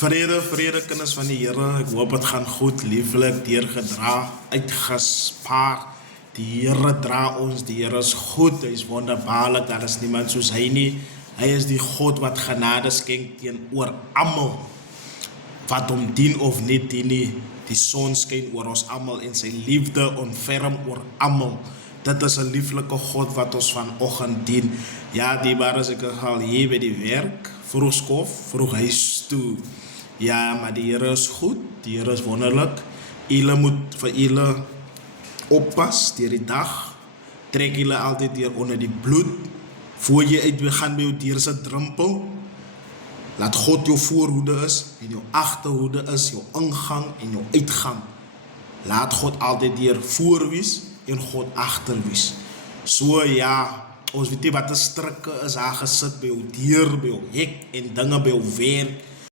Vrede, kinders van die Here. Ek hoop het gaan goed, lieflik, deurgedra, uitgespaar. Die Here dra ons, die Here is goed, hy is wonderbaarlik, daar is niemand soos hy nie. Hy is die God wat genade skenk teenoor almal, wat hom dien of nie dien nie. Die son skyn oor ons almal en sy liefde ontferm oor almal. Dit is 'n lieflike God wat ons vanoggend dien. Ja, die waar is ek al hier by die werk, vroeg skof, vroeg huis toe. Ja, maar die Here is goed, die Here is wonderlik. Julle moet vir julle oppas deur die dag. Trek julle altyd deur onder die bloed. Voor jy uitgaan by jou deur se drempel. Laat God jou voorhoede is en jou agterhoede is, jou ingang en jou uitgang. Laat God altyd deur voor wees en God agter wees. So ja, ons weet nie wat 'n strikke is daar gesit by jou deur, by jou hek en dinge by jou werk.